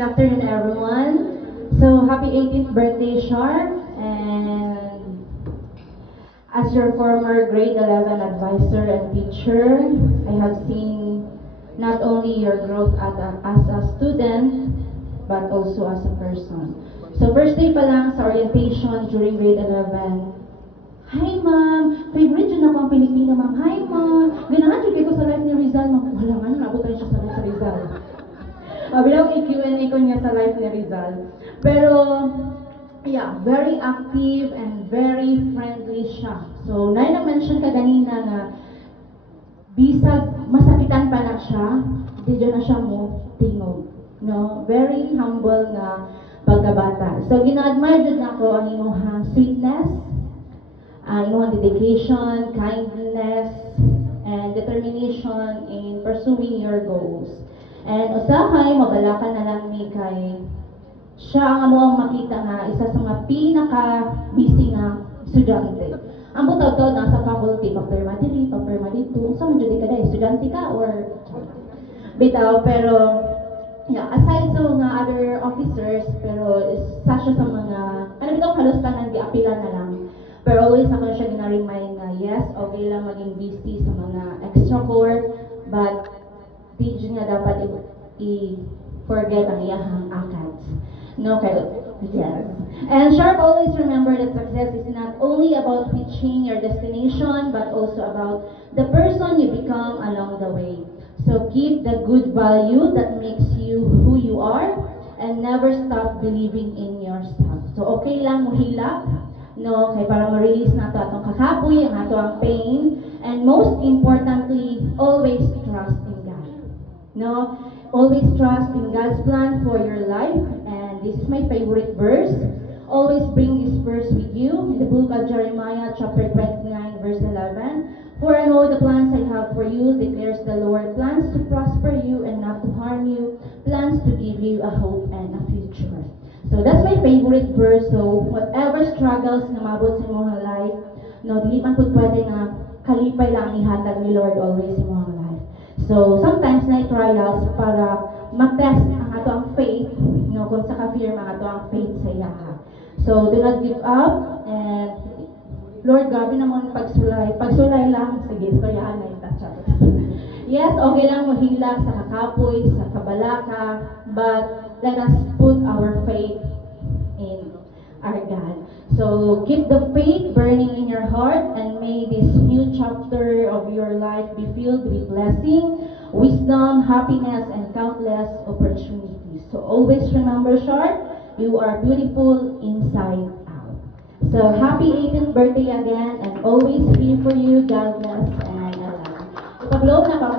Good afternoon, everyone. So, happy 18th birthday, Sharp. And as your former grade 11 advisor and teacher, I have seen not only your growth as a student, but also as a person. So, first day pa lang sa orientation during grade 11, hi, ma'am. Favorite yun ako ang Pilipino, ma'am. Hi, ma'am. Ganahan yun kayo sa life ni Rizal, ma'am. Wala nga, nabot tayo siya sa life sa Rizal. Bilang i-Q&A ko niya sa life ni Rizal. Pero, yeah, very active and very friendly siya. So, na-mention ka ganina na bisag masakitan pa na siya, di dyan na siya mo tingog. No? Very humble na pagkabata. So, gina-admire dyan ako ang inyong sweetness, inyong dedication, kindness, and determination in pursuing your goals. And usahay, mabalakan na lang ni kay siya ang amo ang makita nga isa sa mga pinaka-busy nga estudyante. Ang butaw-taw nasa faculty, papirma dili, papirma dito. Unsa man jud ka dai, estudyante ka or bitaw, pero yeah, aside sa mga other officers, pero isa siya sa mga ano bitaw halos tanan giapila na lang. Pero always ako siya gina-remind na yes, okay lang maging busy sa mga extra core, but di nga dapat i-forget ang iyahang ACADS. No, okay. Yes. And Sharp always remember that success is not only about reaching your destination, but also about the person you become along the way. So keep the good value that makes you who you are, and never stop believing in yourself. So okay lang mo hilak, no, kay para ma-release na to atong kakapoy, ang ato ang pain, and most importantly, always trust in God. No, always trust in God's plan for your life, and this is my favorite verse. Always bring this verse with you in the book of Jeremiah, chapter 29, verse 11. For I know the plans I have for you, declares the Lord, plans to prosper you and not to harm you, plans to give you a hope and a future. So that's my favorite verse. So whatever struggles na mabot sa imong life, no, dili man pud pwede nga kalipay lang ihatag ni Lord always sa imong life. So, sometimes na trials para mag-test ang ato ang faith, no, kung sa ka-fear ang ato ang faith sa iyaha. So, do not give up, and Lord, gabi naman pagsulay. Pagsulay lang, sige, istoryahan na ita. Yes, okay lang mahilak sa kakapoy, sa kabalaka, but let us put our faith in our God. So, keep the faith burning in your heart, and may this new chapter of your life be filled with blessing, wisdom, happiness, and countless opportunities. So, always remember, Sharp, you are beautiful inside out. So, happy 18th birthday again, and always here for you. God bless, and I love you. Ipag-blow na pa